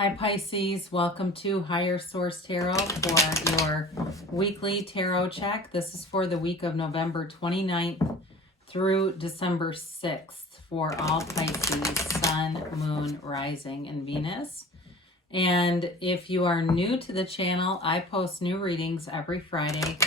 Hi Pisces, welcome to Higher Source Tarot for your weekly tarot check. This is for the week of November 29th through December 6th for all Pisces, Sun, Moon, Rising, and Venus. And if you are new to the channel, I post new readings every Friday,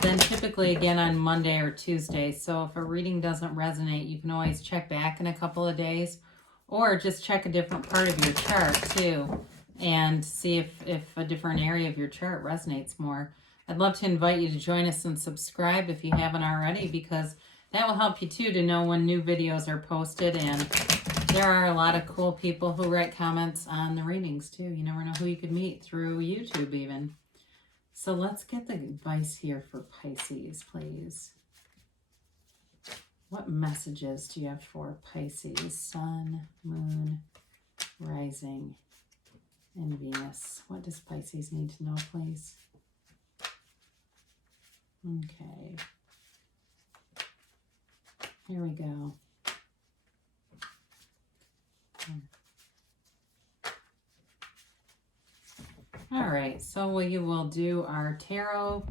then typically again on Monday or Tuesday. So if a reading doesn't resonate, you can always check back in a couple of days. Or just check a different part of your chart too and see if a different area of your chart resonates more. I'd love to invite you to join us and subscribe if you haven't already, because that will help you too to know when new videos are posted. And there are a lot of cool people who write comments on the readings too. You never know who you could meet through YouTube even. So let's get the advice here for Pisces, please. What messages do you have for Pisces, Sun, Moon, Rising, and Venus? What does Pisces need to know, please? Okay. Here we go. All right, so we will do our tarot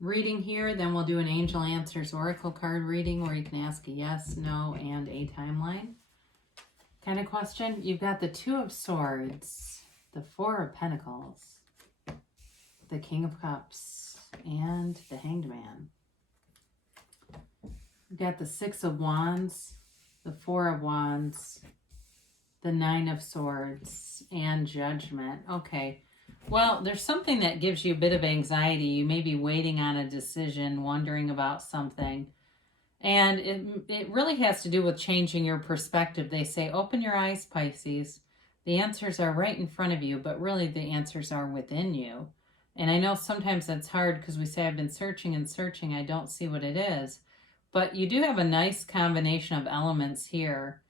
reading here, then we'll do an Angel Answers Oracle card reading where you can ask a yes, no, and a timeline kind of question. You've got the Two of Swords, the Four of Pentacles, the King of Cups, and the Hanged Man. You've got the Six of Wands, the Four of Wands, the Nine of Swords, and Judgment. Okay. Well, there's something that gives you a bit of anxiety. You may be waiting on a decision, wondering about something. And it really has to do with changing your perspective. They say, open your eyes, Pisces. The answers are right in front of you, but really the answers are within you. And I know sometimes that's hard because we say, I've been searching and searching. I don't see what it is. But you do have a nice combination of elements here.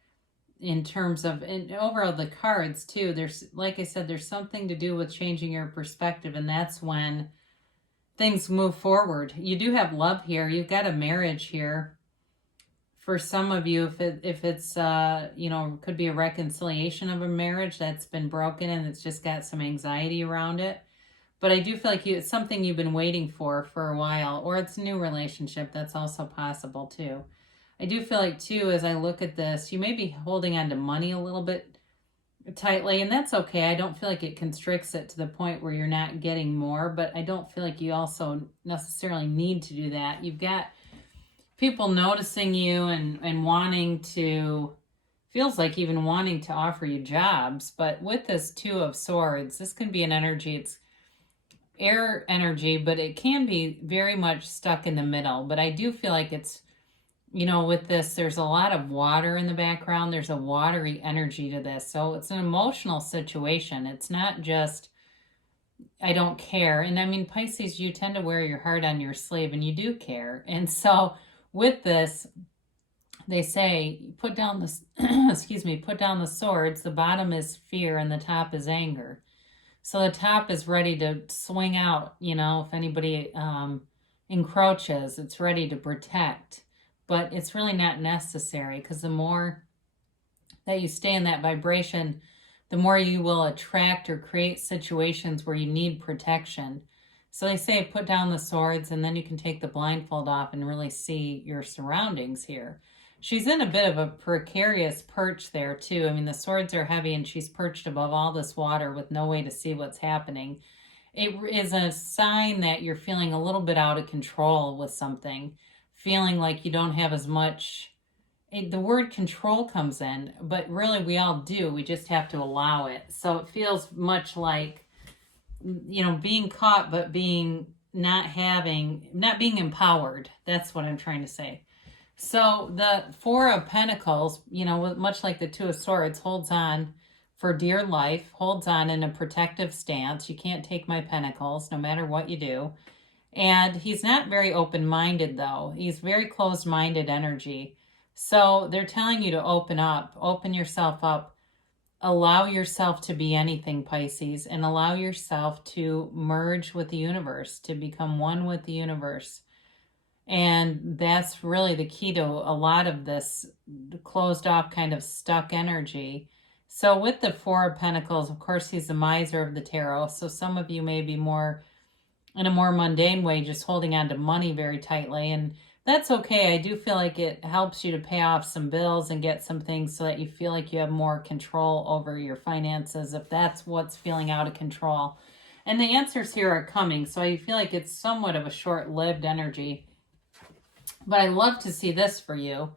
In terms of, and overall the cards too, there's, like I said, there's something to do with changing your perspective, and that's when things move forward. You do have love here. You've got a marriage here. For some of you, if it's you know, could be a reconciliation of a marriage that's been broken and it's just got some anxiety around it. But I do feel like it's something you've been waiting for a while, or it's a new relationship. That's also possible too. I do feel like, too, as I look at this, you may be holding on to money a little bit tightly, and that's okay. I don't feel like it constricts it to the point where you're not getting more, but I don't feel like you also necessarily need to do that. You've got people noticing you and wanting to, feels like even wanting to offer you jobs, but with this Two of Swords, this can be an energy, it's air energy, but it can be very much stuck in the middle. But I do feel like it's, you know, with this, there's a lot of water in the background. There's a watery energy to this. So it's an emotional situation. It's not just, I don't care. And I mean, Pisces, you tend to wear your heart on your sleeve and you do care. And so with this, they say, put down the, excuse me, put down the swords. The bottom is fear and the top is anger. So the top is ready to swing out, you know, if anybody encroaches, it's ready to protect. But it's really not necessary, because the more that you stay in that vibration, the more you will attract or create situations where you need protection. So they say put down the swords, and then you can take the blindfold off and really see your surroundings here. She's in a bit of a precarious perch there too. I mean, the swords are heavy and she's perched above all this water with no way to see what's happening. It is a sign that you're feeling a little bit out of control with something. Feeling like you don't have as much, the word control comes in, but really we all do. We just have to allow it. So it feels much like, you know, being caught, but being not being empowered. That's what I'm trying to say. So the Four of Pentacles, you know, much like the Two of Swords, holds on for dear life, holds on in a protective stance. You can't take my pentacles no matter what you do. And he's not very open-minded, though. He's very closed-minded energy. So they're telling you to open up, open yourself up, allow yourself to be anything, Pisces, and allow yourself to merge with the universe, to become one with the universe. And that's really the key to a lot of this closed off kind of stuck energy. So with the Four of Pentacles, of course, he's the miser of the tarot. So some of you may be more, in a more mundane way, just holding on to money very tightly. And that's okay. I do feel like it helps you to pay off some bills and get some things so that you feel like you have more control over your finances, if that's what's feeling out of control. And the answers here are coming. So I feel like it's somewhat of a short-lived energy. But I love to see this for you.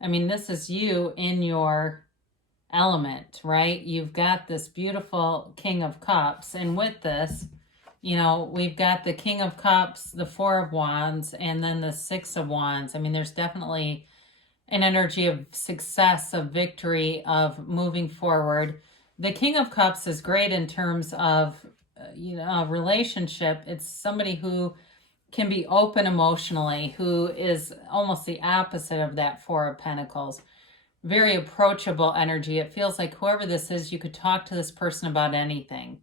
I mean, this is you in your element, right? You've got this beautiful King of Cups. And with this, you know, we've got the King of Cups, the Four of Wands, and then the Six of Wands. I mean, there's definitely an energy of success, of victory, of moving forward. The King of Cups is great in terms of, you know, a relationship. It's somebody who can be open emotionally, who is almost the opposite of that Four of Pentacles. Very approachable energy. It feels like whoever this is, you could talk to this person about anything.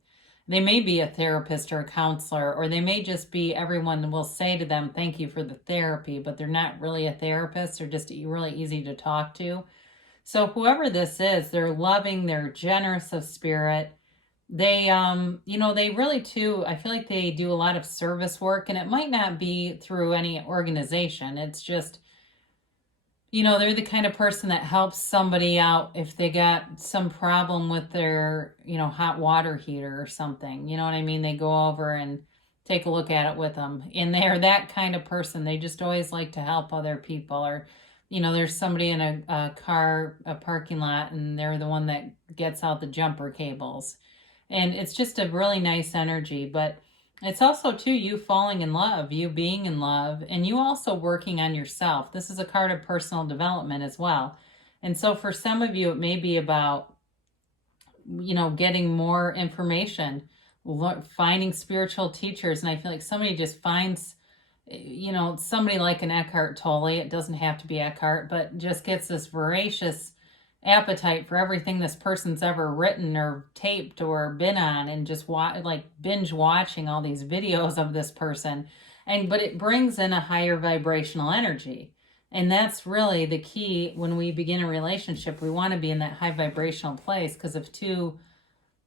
They may be a therapist or a counselor, or they may just be, everyone will say to them, thank you for the therapy, but they're not really a therapist. They're just really easy to talk to. So whoever this is, they're loving, they're generous of spirit. They, you know, they really too, I feel like they do a lot of service work, and it might not be through any organization. It's just, you know, they're the kind of person that helps somebody out if they got some problem with their, you know, hot water heater or something. You know what I mean? They go over and take a look at it with them. And they're that kind of person. They just always like to help other people. Or, you know, there's somebody in a car, a parking lot, and they're the one that gets out the jumper cables. And it's just a really nice energy. But it's also, too, you falling in love, you being in love, and you also working on yourself. This is a card of personal development as well. And so for some of you, it may be about, you know, getting more information, finding spiritual teachers. And I feel like somebody just finds, you know, somebody like an Eckhart Tolle. It doesn't have to be Eckhart, but just gets this voracious appetite for everything this person's ever written or taped or been on, and just like binge watching all these videos of this person. But it brings in a higher vibrational energy, and that's really the key. When we begin a relationship, we want to be in that high vibrational place, because if two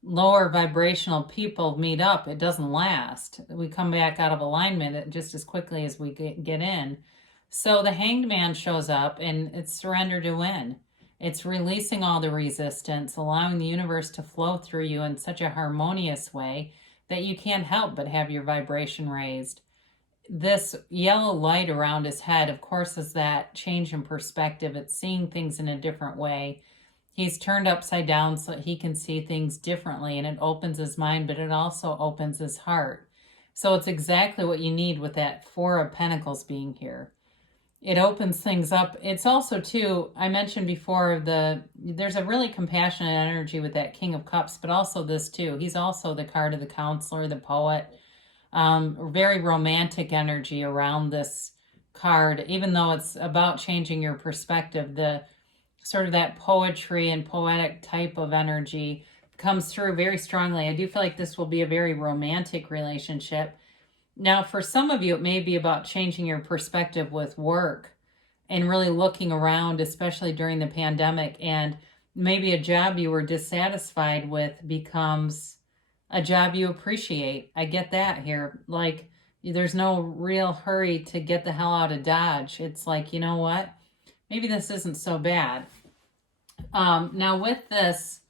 lower vibrational people meet up, it doesn't last. We come back out of alignment just as quickly as we get in. So the Hanged Man shows up, and it's surrender to win. It's releasing all the resistance, allowing the universe to flow through you in such a harmonious way that you can't help but have your vibration raised. This yellow light around his head, of course, is that change in perspective. It's seeing things in a different way. He's turned upside down so he can see things differently, and it opens his mind, but it also opens his heart. So it's exactly what you need with that Four of Pentacles being here. It opens things up. It's also, too, I mentioned before, there's a really compassionate energy with that King of Cups, but also this, too. He's also the card of the counselor, the poet. Very romantic energy around this card, even though it's about changing your perspective. The sort of that poetry and poetic type of energy comes through very strongly. I do feel like this will be a very romantic relationship. Now, for some of you, it may be about changing your perspective with work and really looking around, especially during the pandemic, and maybe a job you were dissatisfied with becomes a job you appreciate. I get that here. Like, there's no real hurry to get the hell out of Dodge. It's like, you know what? Maybe this isn't so bad. Now, with this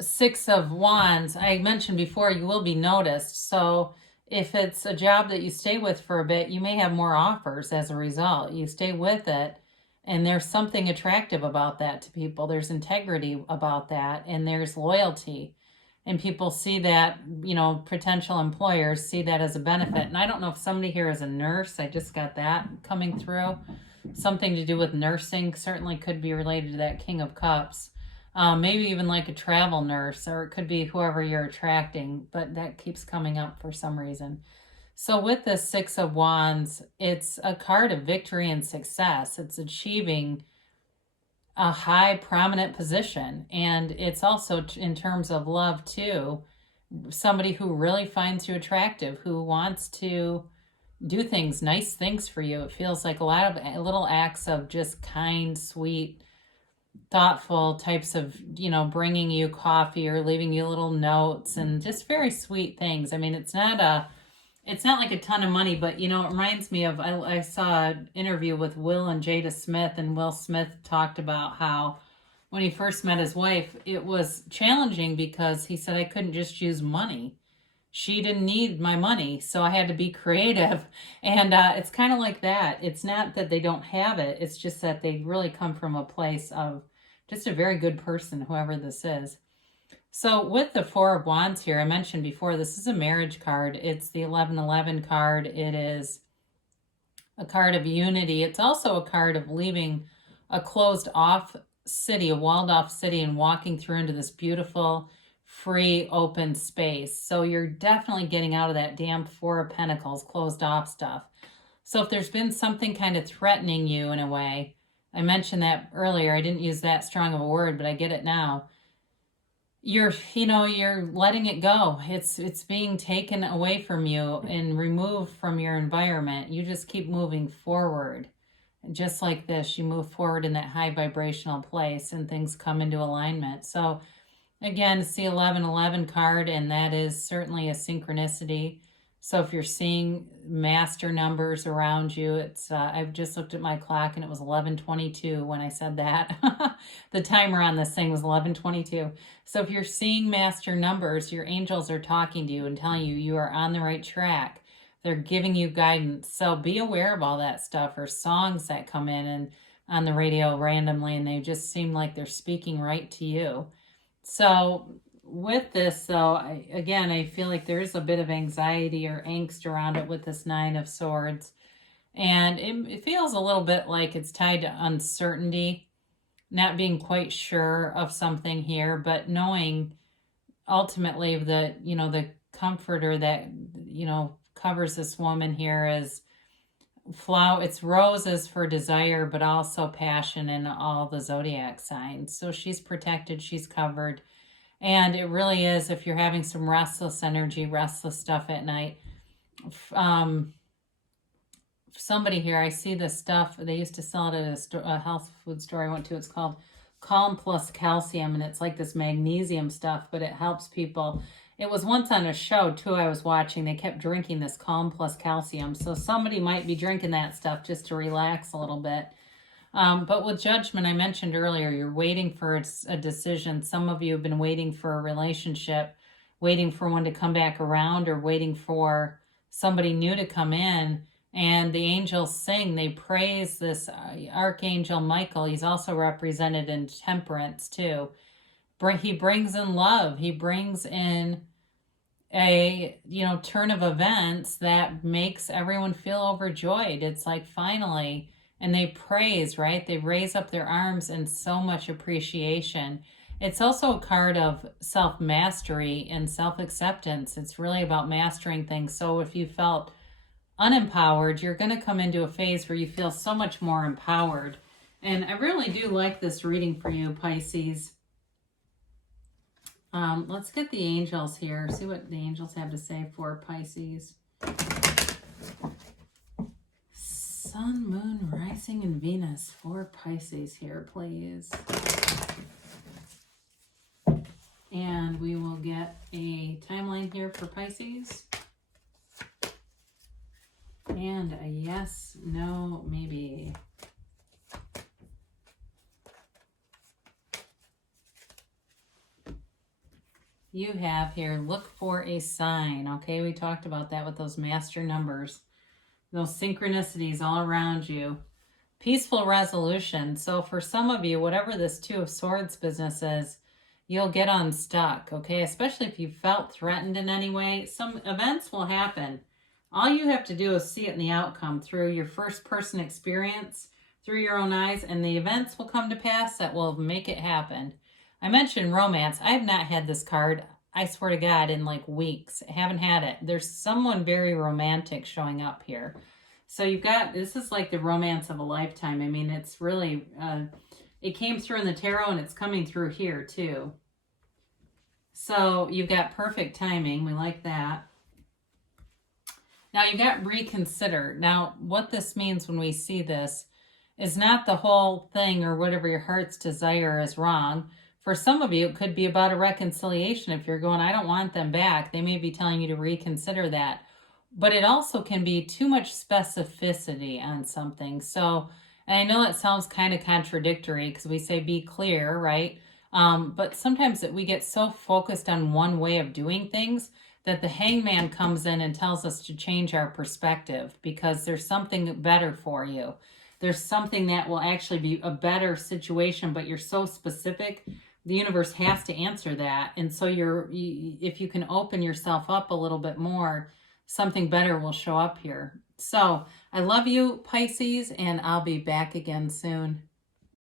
Six of Wands, I mentioned before, you will be noticed. So if it's a job that you stay with for a bit, you may have more offers as a result. You stay with it, and there's something attractive about that to people. There's integrity about that, and there's loyalty. And people see that, you know, potential employers see that as a benefit. And I don't know if somebody here is a nurse. I just got that coming through. Something to do with nursing certainly could be related to that King of Cups. Maybe even like a travel nurse, or it could be whoever you're attracting, but that keeps coming up for some reason. So with this Six of Wands, it's a card of victory and success. It's achieving a high prominent position. And it's also, in terms of love too, somebody who really finds you attractive, who wants to do things, nice things for you. It feels like a lot of little acts of just kind, sweet thoughtful types of, bringing you coffee or leaving you little notes and just very sweet things. I mean, it's not like a ton of money, but it reminds me of, I saw an interview with Will and Jada Smith, and Will Smith talked about how when he first met his wife, it was challenging because he said, I couldn't just use money. She didn't need my money, so I had to be creative. And it's kind of like that. It's not that they don't have it. It's just that they really come from a place of just a very good person, whoever this is. So with the Four of Wands here, I mentioned before, this is a marriage card. It's the 1111 card. It is a card of unity. It's also a card of leaving a closed off city, a walled off city, and walking through into this beautiful, free, open space. So you're definitely getting out of that damn Four of Pentacles, closed off stuff. So if there's been something kind of threatening you in a way, I mentioned that earlier. I didn't use that strong of a word, but I get it now. You're letting it go. It's being taken away from you and removed from your environment. You just keep moving forward. Just like this, you move forward in that high vibrational place and things come into alignment. So again, it's the 1111 card, and that is certainly a synchronicity. So if you're seeing master numbers around you, it's I've just looked at my clock and it was 11:22 when I said that. The timer on this thing was 11:22. So if you're seeing master numbers, your angels are talking to you and telling you you are on the right track. They're giving you guidance. So be aware of all that stuff, or songs that come in and on the radio randomly and they just seem like they're speaking right to you. So with this, though, I feel like there is a bit of anxiety or angst around it with this Nine of Swords. And it feels a little bit like it's tied to uncertainty, not being quite sure of something here, but knowing ultimately that, the comforter that, covers this woman here is it's roses for desire, but also passion in all the zodiac signs. So she's protected, she's covered. And it really is, if you're having some restless energy, restless stuff at night. Somebody here, I see this stuff. They used to sell it at a health food store I went to. It's called Calm Plus Calcium, and it's like this magnesium stuff, but it helps people. It was once on a show, too, I was watching. They kept drinking this Calm Plus Calcium. So somebody might be drinking that stuff just to relax a little bit. But with Judgment, I mentioned earlier, you're waiting for a decision. Some of you have been waiting for a relationship, waiting for one to come back around, or waiting for somebody new to come in. And the angels sing, they praise this Archangel Michael. He's also represented in Temperance, too. He brings in love. He brings in a turn of events that makes everyone feel overjoyed. It's like, finally. And they praise, right? They raise up their arms in so much appreciation. It's also a card of self-mastery and self-acceptance. It's really about mastering things. So if you felt unempowered, you're going to come into a phase where you feel so much more empowered. And I really do like this reading for you, Pisces. Let's get the angels here. See what the angels have to say for Pisces. Sun, Moon, Rising, and Venus for Pisces here, please. And we will get a timeline here for Pisces. And a yes, no, maybe. You have here, look for a sign. Okay, we talked about that with those master numbers. Those synchronicities all around you. Peaceful resolution. So for some of you, whatever this Two of Swords business is, you'll get unstuck, okay? Especially if you felt threatened in any way. Some events will happen. All you have to do is see it in the outcome through your first person experience, through your own eyes, and the events will come to pass that will make it happen. I mentioned romance. I have not had this card, I swear to God, in like weeks. I haven't had it. There's someone very romantic showing up here. So you've got, this is like the romance of a lifetime. I mean, it's really, it came through in the tarot and it's coming through here too. So you've got perfect timing. We like that. Now you've got reconsider. Now what this means when we see this is not the whole thing, or whatever your heart's desire is wrong. For some of you, it could be about a reconciliation. If you're going, I don't want them back, they may be telling you to reconsider that. But it also can be too much specificity on something. So, and I know that sounds kind of contradictory because we say be clear, right? But sometimes we get so focused on one way of doing things that the hangman comes in and tells us to change our perspective because there's something better for you. There's something that will actually be a better situation, but you're so specific, the universe has to answer that. And so if you can open yourself up a little bit more, something better will show up here. So I love you, Pisces, and I'll be back again soon.